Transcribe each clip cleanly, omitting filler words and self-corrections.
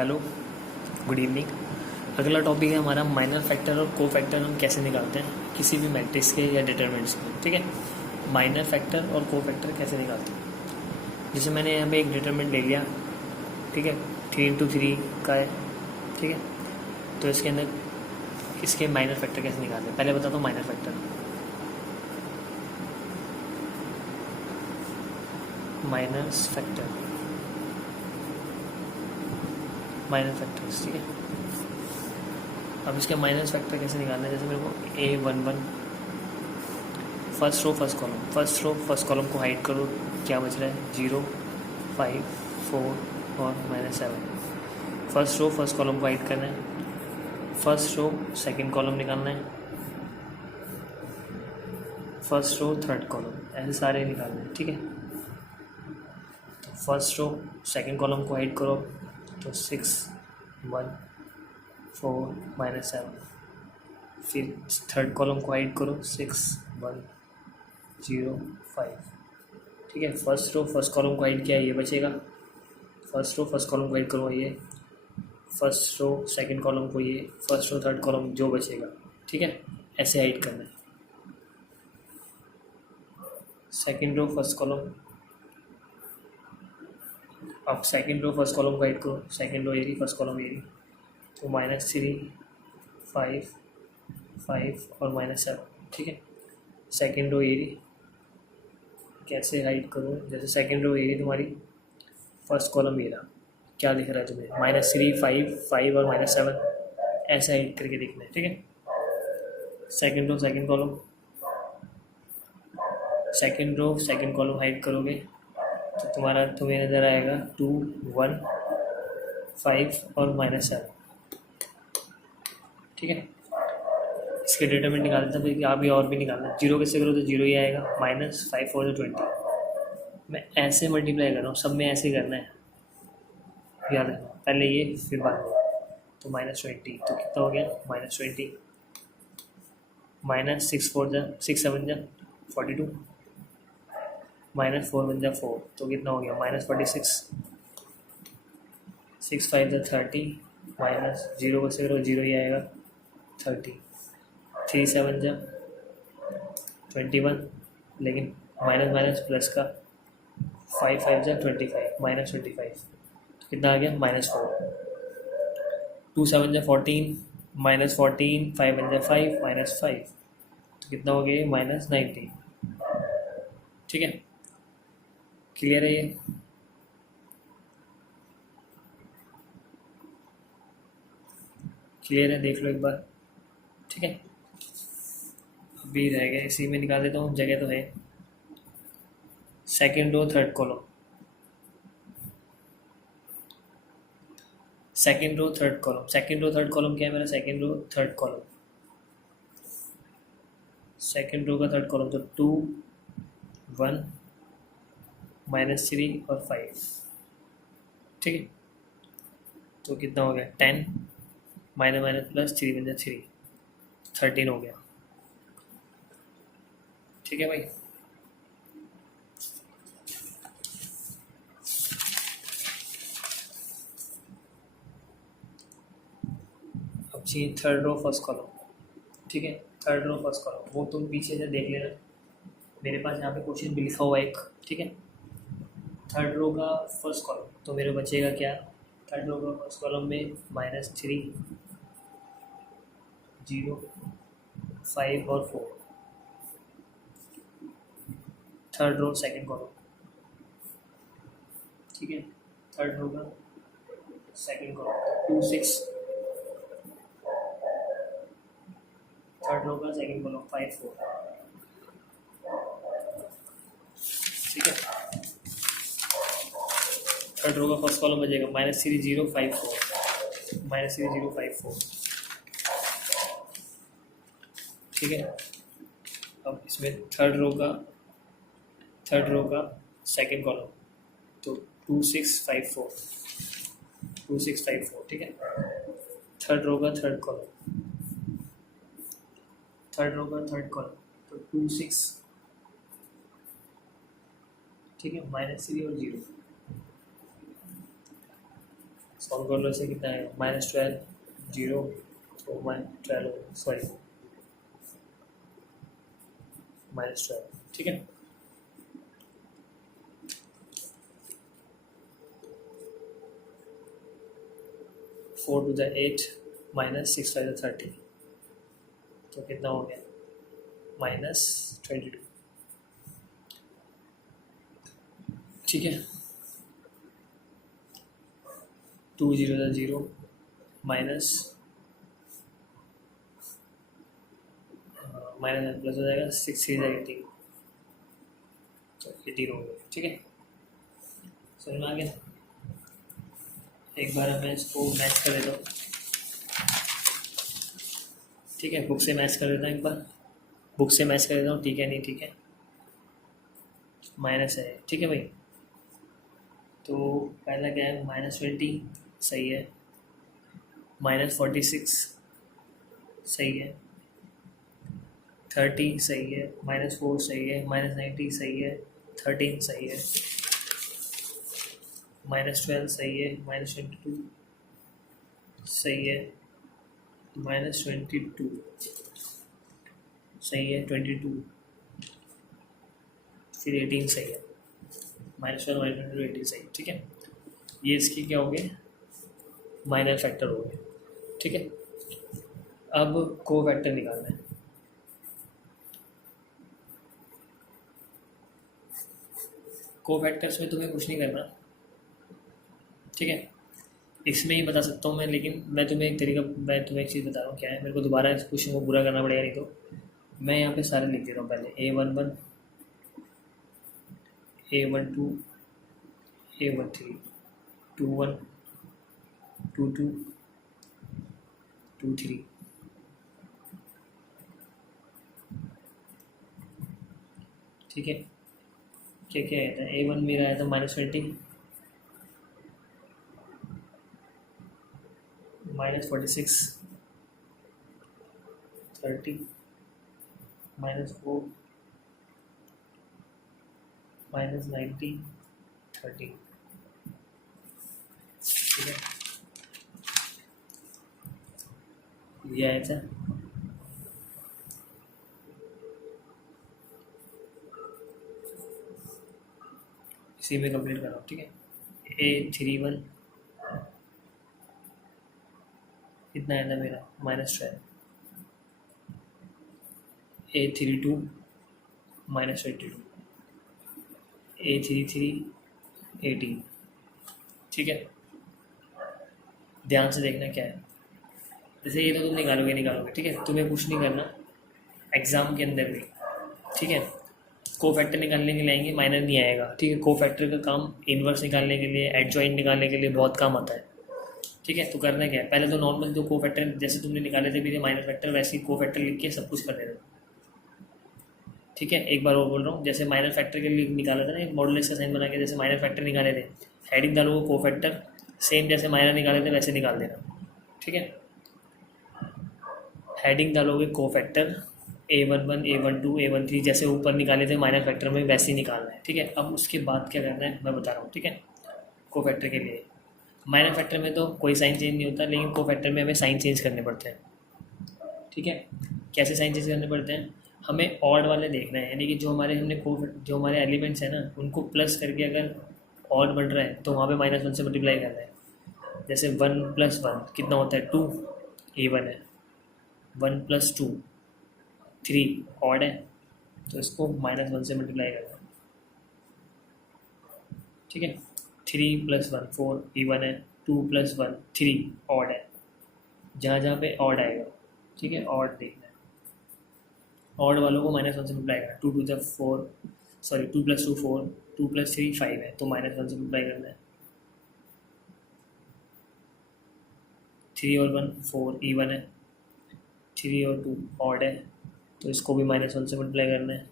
Hello, good evening. अगला topic है हमारा माइनर फैक्टर और को फैक्टर हम कैसे निकालते हैं किसी भी मैट्रिक्स के या डिटरमिनेंट्स के। ठीक है, माइनर फैक्टर और को फैक्टर कैसे निकालते हैं। जैसे मैंने यहाँ पे एक डिटरमिनेंट ले लिया, ठीक है, 3 × 3 का है। ठीक है, तो इसके अंदर इसके माइनर फैक्टर कैसे निकालते हैं, पहले बताता हूँ। माइनर फैक्टर माइनर फैक्टर्स, ठीक है। अब इसके माइनस फैक्टर कैसे निकालना है, जैसे मेरे को A11 first row first column को हाइड करो, क्या बच रहा है 0, 5, 4 और -7। फर्स्ट रो फर्स्ट कॉलम को हाइड करना है, फर्स्ट रो सेकंड कॉलम निकालना है, फर्स्ट रो थर्ड कॉलम, ऐसे सारे निकालने हैं। ठीक है, तो फर्स्ट रो सेकंड कॉलम को हाइड करो तो 6, 1, 4 -7। फिर थर्ड कॉलम को हाइड करो 6, 1, 0, 5। ठीक है, फर्स्ट रो फर्स्ट कॉलम को हाइड किया, ये बचेगा। फर्स्ट रो फर्स्ट कॉलम को हाइड करो, ये फर्स्ट रो सेकंड कॉलम को, ये फर्स्ट रो थर्ड कॉलम जो बचेगा। ठीक है, ऐसे हाइड करना है। सेकंड रो फर्स्ट कॉलम, अब सेकंड रो फर्स्ट कॉलम को हाइड करो, सेकंड रो एरी फर्स्ट कॉलम एरी, तो -3, 5, 5 और -7। ठीक है, सेकंड रो एरी कैसे हाइड करूँ, जैसे सेकंड रो एरी तुम्हारी फर्स्ट कॉलम मेरा क्या दिख रहा है तुम्हें, -3, 5, 5 और -7, ऐसे हाइड करके देखना है। ठीक है, second row second column hide करोगे तो तुम्हें नज़र आएगा 2, 1, 5 और -7। ठीक है, इसके डिटरमिनेंट निकालते हैं, फिर आप ये और भी निकालना है। 0 कैसे करो तो 0 ही आएगा, -5 4 20। मैं ऐसे मल्टीप्लाई कर रहा हूँ, सब में ऐसे करना है, याद रखना। पहले ये फिर बाद में, तो -20, तो कितना हो गया -20, -6 7 42, -4 1 4, तो कितना हो गया -46, 6 5 30, -0 कैसे करो 0 ही आएगा 30, 3 7 21, लेकिन माइनस माइनस प्लस का 5 5 25, -25, कितना आ गया -4, 2 7 14, -14, 5 1 5 -5, तो कितना हो गया -19। ठीक है, क्लियर है ये। क्लियर है, देख लो एक बार। ठीक है, अभी रह गया, इसी में निकाल देता हूँ, जगह तो है। Second row third column, second row third column क्या है मेरा, second row third column, second row का थर्ड कॉलम, तो 2, 1, -3 और 5। ठीक है, तो कितना हो गया 10, माइनस माइनस प्लस 3 1 3, 13 हो गया। ठीक है भाई, अब चाहिए थर्ड रो फर्स्ट कॉलम। ठीक है, थर्ड रो फर्स्ट कॉलम वो तुम पीछे से देख लेना, मेरे पास यहाँ पे क्वेश्चन भी लिखा हुआ है एक। ठीक है, थर्ड रो का फर्स्ट कॉलम, तो मेरे बचेगा क्या, थर्ड रो का फर्स्ट कॉलम में -3, 0, 5 और 4। थर्ड रो सेकंड कॉलम, ठीक है, थर्ड रो का सेकंड कॉलम 2 6, थर्ड रो का सेकंड कॉलम 5 4। ठीक है, थर्ड रो का फर्स्ट कॉलम बचेगा -3 0 5 4, -3 0 5 4। ठीक है, अब इसमें थर्ड रो का सेकंड कॉलम, तो 2 6 5 4, 2 6 5 4। ठीक है, थर्ड रो का थर्ड कॉलम, तो 2 6, ठीक है, -3 और 0, सॉल्व कर लो इसे, कितना आएगा -12 जीरो तो -12 सॉरी -12 ठीक है। फोर टू द 8 -6 5 30 तो कितना हो गया -22 ठीक है। 2 0 0 माइनस प्लस हो जाएगा 6 3 18 तो 18 हो गया ठीक है। समझ में आ गया। एक बार मैं इसको मैच कर देता हूँ ठीक है, बुक से मैच कर देता हूँ एक बार, बुक से मैच कर देता हूँ ठीक है, नहीं ठीक है माइनस है ठीक है भाई। तो पहला क्या है -20 सही है, -46 सही है, 30 सही है, -4 सही है, -90 सही है, 13 सही है, -12 सही है, -22 सही है, -22 सही है, 22 फिर 18 सही है, -12 -22 18 सही ठीक है। ये इसकी क्या हो गए माइनर फैक्टर हो गए ठीक है। अब को फैक्टर निकालना है। को फैक्टर्स में तुम्हें कुछ नहीं करना ठीक है, इसमें ही बता सकता हूँ मैं, लेकिन मैं तुम्हें एक चीज़ बता रहा हूँ क्या है, मेरे को दोबारा इस क्वेश्चन को पूरा करना पड़ेगा, नहीं तो मैं यहाँ पे सारे लिख देता हूँ पहले A11 A12 A13 21 22 23 ठीक है। क्या क्या आया था A1 मेरा आया था -20 -46 30 -4 -90 30 ठीक है। ये आया था इसी में कंप्लीट कर रहा हूँ ठीक है। A31 कितना आया था मेरा -12 A32 -22 A33 18 ठीक है। ध्यान से देखना क्या है, जैसे ये तो तुम निकालोगे ठीक है, तुम्हें कुछ नहीं करना एग्ज़ाम के अंदर भी ठीक है। को फैक्टर निकालने के लिए आएंगे, माइनर नहीं आएगा ठीक है। को फैक्टर का काम इन्वर्स निकालने के लिए, एडजॉइंट निकालने के लिए बहुत काम आता है ठीक है। तो करना क्या है, पहले तो नॉर्मल जो को फैक्टर जैसे तुमने निकाले थे मेरे माइनर फैक्टर, वैसे ही को फैक्टर लिख के सब कुछ कर देना ठीक है। एक बार और बोल रहा हूँ, जैसे माइनर फैक्टर के लिए निकाला था ना एक मॉडुलस का साइन बना के, जैसे माइनर फैक्टर निकाले थे, हेडिंग डालोगे को फैक्टर, सेम जैसे माइनर निकाले थे वैसे निकाल देना ठीक है। हेडिंग डालोगे को फैक्टर A11 A12 A13 जैसे ऊपर निकाले थे माइनर फैक्टर में वैसे ही निकालना है ठीक है। अब उसके बाद क्या करना है मैं बता रहा हूँ ठीक है। को फैक्टर के लिए माइनर फैक्टर में तो कोई साइन चेंज नहीं होता, लेकिन को फैक्टर में हमें साइन चेंज करने पड़ते हैं ठीक है। कैसे साइन चेंज करने पड़ते हैं, हमें ऑड वाले देखना है, यानी कि जो हमारे एलिमेंट्स हैं ना उनको प्लस करके अगर ऑड बढ़ रहा है तो वहाँ पे -1 से मल्टीप्लाई करना है। जैसे 1 + 1 कितना होता है 2 A1 है, 1 + 2 3 ऑड है तो इसको -1 से मल्टीप्लाई करना है ठीक है। 3 + 1 4 even है, 2 + 1 3 ऑड है, जहाँ पे ऑड आएगा ठीक है ऑड देखना है। ऑड वालों को -1 से मल्टीप्लाई करना है, 2 + 4 सॉरी 2 + 2 4 2 + 3 5 है तो -1 से मल्टीप्लाई करना है। 3 और 1 4 even है, 3 और 2 ऑड है तो इसको भी -1 से मल्टीप्लाई करना है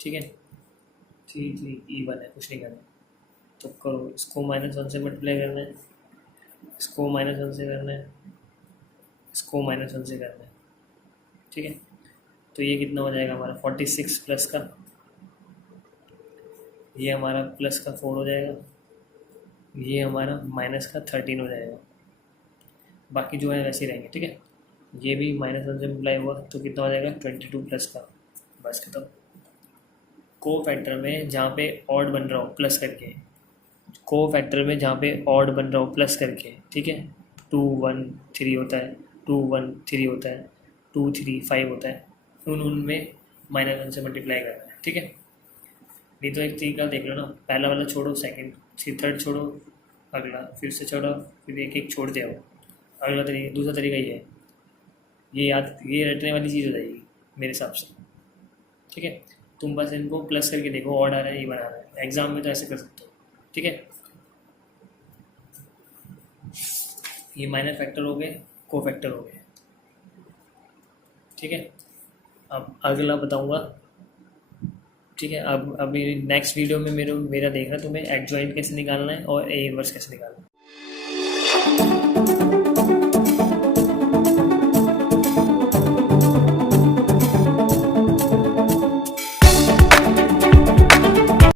ठीक है। 3 3 even है, कुछ नहीं करना तो करो, इसको -1 से मल्टीप्लाई करना है, इसको -1 से करना है, इसको -1 से करना है ठीक है। तो ये कितना हो जाएगा हमारा 46 प्लस का, ये हमारा प्लस का 4 हो जाएगा ये हमारा माइनस का 13 हो जाएगा, बाकी जो है वैसे ही रहेंगे, ठीक है। ये भी -1 से मल्टीप्लाई हुआ तो कितना हो जाएगा 22 प्लस का, बस खत्म। को फैक्टर में जहाँ पे ऑड बन रहा हो प्लस करके, को फैक्टर में जहाँ पे ऑड बन रहा हो प्लस करके, ठीक है। 2 1 3 होता है, 2 1 3 होता है, 2 3 5 होता है, उनमें -1 से मल्टीप्लाई करना है, ठीक है। नहीं तो एक तरीका देख लो ना, पहला वाला छोड़ो, सेकंड फिर थर्ड छोड़ो, अगला फिर से छोड़ो, फिर एक एक छोड़ जाओ, अगला तरीका, दूसरा तरीका ये है। ये रटने वाली चीज़ हो जाएगी मेरे हिसाब से, ठीक है। तुम बस इनको प्लस करके देखो, ऑड आ रहा है ये बना रहा है, एग्जाम में तो ऐसे कर सकते हो, ठीक है। ये माइनर फैक्टर हो गए, को फैक्टर हो गए, ठीक है। अब अगला बताऊंगा, ठीक है। अब मेरी नेक्स्ट वीडियो में मेरा देखना तुम्हें एडजॉइंट कैसे निकालना है और ए इनवर्स कैसे निकालना है।